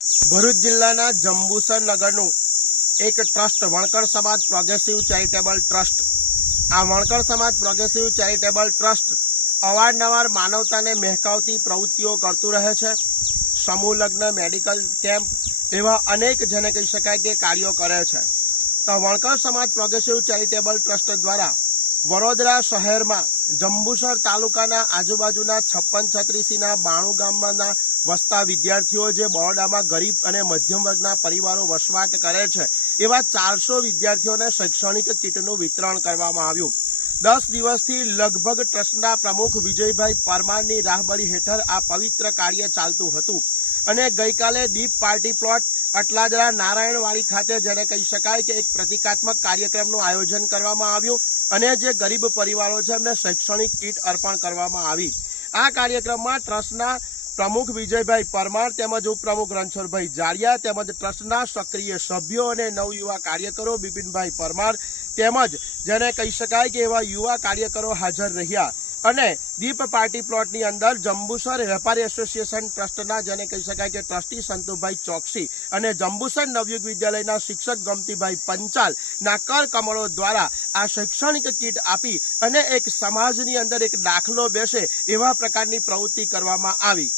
ભરૂચ જિલ્લાના જંબુસર નગરનું એક ટ્રસ્ટ, વણકર સમાજ પ્રોગ્રેસિવ ચેરિટેબલ ટ્રસ્ટ. આ વણકર સમાજ પ્રોગ્રેસિવ ચેરિટેબલ ટ્રસ્ટ અવારનવાર માનવતાને મહેકાવતી પ્રવૃત્તિઓ કરતું રહે છે. સમૂહ લગ્ન, મેડિકલ કેમ્પ એવા અનેક, જેને કહી શકાય કે કાર્યો કરે છે. તો વણકર સમાજ પ્રોગ્રેસિવ ચેરિટેબલ ટ્રસ્ટ દ્વારા વડોદરા શહેરમાં જંબુસર તાલુકાના આજુબાજુના છપ્પન છત્રીસીના બાણું ગામમાંના વસતા વિદ્યાર્થીઓ જે બરોડામાં ગરીબ અને મધ્યમ વર્ગના પરિવારો વસવાટ કરે છે, એવા ચારસો વિદ્યાર્થીઓને શૈક્ષણિક કીટનું વિતરણ કરવામાં આવ્યું. દસ દિવસથી લગભગ ટ્રસ્ટના પ્રમુખ વિજયભાઈ પરમારની રાહબરી હેઠળ આ પવિત્ર કાર્ય ચાલતું હતું અને ગઈકાલે દીપ પાર્ટી પ્લોટ અટલાદરા નારાયણવાડી ખાતે જેને કહી શકાય કે એક પ્રતિકાત્મક કાર્યક્રમનું આયોજન કરવામાં આવ્યું અને જે ગરીબ પરિવારો છે એમને શૈક્ષણિક કીટ અર્પણ કરવામાં આવી. આ કાર્યક્રમમાં ટ્રસ્ટના પ્રમુખ વિજયભાઈ પરમાર તેમજ ઉપપ્રમુખ રણછોડભાઈ જાડિયા તેમજ ટ્રસ્ટના સક્રિય સભ્યો અને નવયુવા કાર્યકરો બિપિનભાઈ પરમાર તેમજ જેને કહી શકાય કે એવા યુવા કાર્યકરો હાજર રહ્યા. અને દીપ પાર્ટી પ્લોટની અંદર જંબુસર વેપારી એસોસિએશન ટ્રસ્ટના, જેને કહી શકાય કે ટ્રસ્ટી સંતુભાઈ ચોકસી અને જંબુસર નવયુગ વિદ્યાલયના શિક્ષક ગમતીભાઈ પંચાલ ના કર કમળો દ્વારા આ શૈક્ષણિક કીટ આપી અને એક સમાજની અંદર એક દાખલો બેસે એવા પ્રકારની પ્રવૃત્તિ કરવામાં આવી.